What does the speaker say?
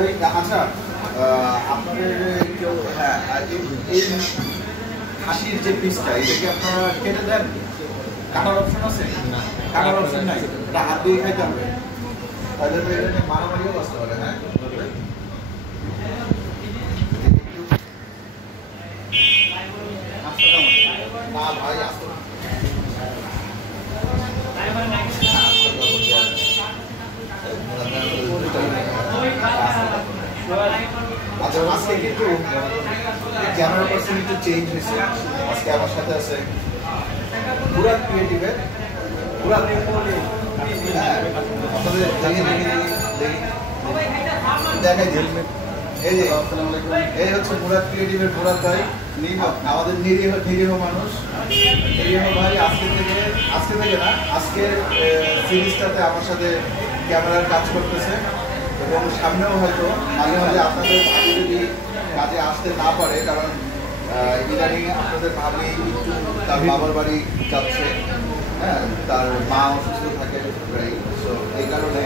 আচ্ছা, আপনাদের কেউ হ্যাঁ এই খাসির যে পিসটা এটা কি আপনারা কেটে দেন? কাটার অপশন আছে? না, কাটার অপশন নাই, এটা হাত দিয়ে খাইতে হবে। তাহলে তো এটা নিয়ে মারামারিও বসতে পারে। হ্যাঁ, না ভাই আসতো না। আচ্ছা, আজকে কিন্তু ক্যামেরা পার্সন একটু চেঞ্জ হয়েছে। আজকে আমার সাথে আছে মুরাদ ক্রিয়েটিভের মুরাদ। হ্যাঁ, আপনাদের দেখাই দিন। এই যে এই হচ্ছে মুরাদ ক্রিয়েটিভের মুরাদ ভাই, আমাদের নিরীহ মানুষ। নিরীহ ভাই আজকে থেকে না, আজকের সিরিজটাতে আমার সাথে ক্যামেরার কাজ করতেছে এবং সামনেও হয়তো মাঝে মাঝে আপনাদের ভাবি যদি কাজে আসতে না পারে, কারণ ইদানিং আপনাদের ভাবি একটু তার বাবার বাড়ি যাচ্ছে। হ্যাঁ, তার মা অসুস্থ থাকে, তো এই কারণে